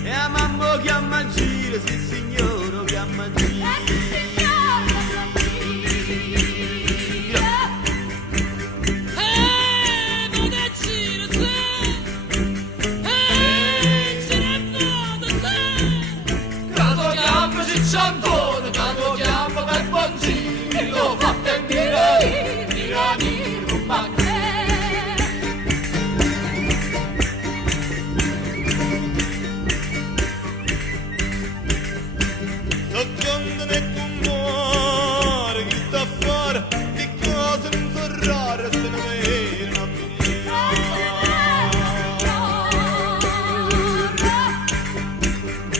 E a mamma chiama a giro, sì signore, chiama a giro. Non è giro, Cato chiama cicciantone, cato chiama per buon giro, che lo fatte in dire, rumba.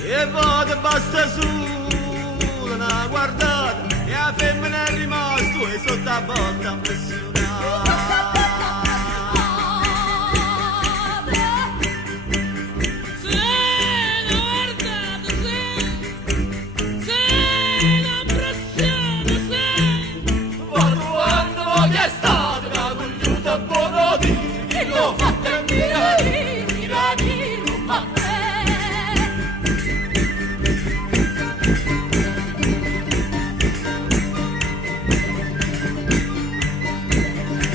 E vado basta solo una guardata e la femmina è rimasto e sotto a botta impressionata. Quando hanno che è stato una cogliuta buono dire che lo fatto in mirare, rumba.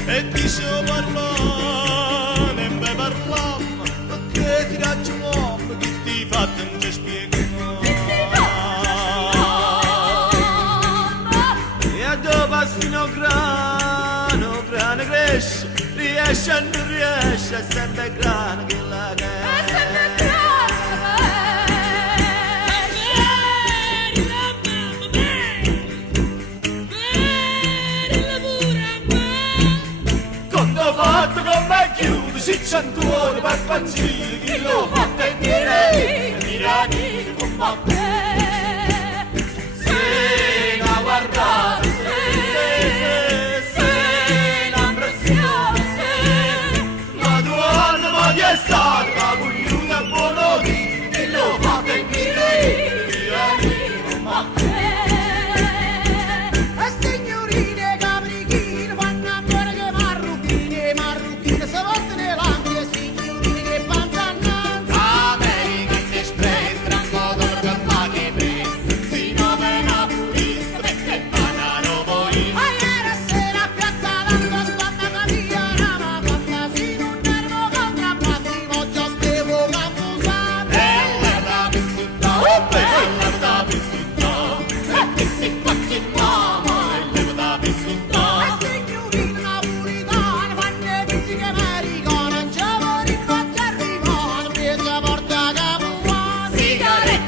E dicevo parlare, e me parlammo, perché ti raggiungo, che sti fatti non ci spiegano. E a dopo sto grano cresce, riesce e non riesce, è sempre grano che la cresce. Fatto con me chiudo, cicciantone per pancire, chi lo fatta in dire, con me. Se la guardate, se la impressione, ma tu anno ma che è stato, ma cogliuta buono dire, chi lo fatta in dire, con me.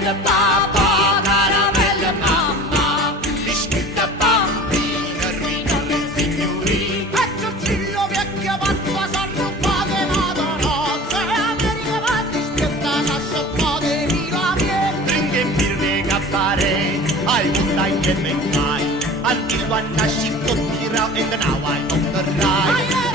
Papà, caramelle mamma, bischietta bambina, ruina le signorine. E Giorgillo vecchio fatto s'arruppate madonozze, e America va dischietta s'asciappate mila miele. Drink e birre caffare, I was I and I, until one night she put me around in the now I on the ride.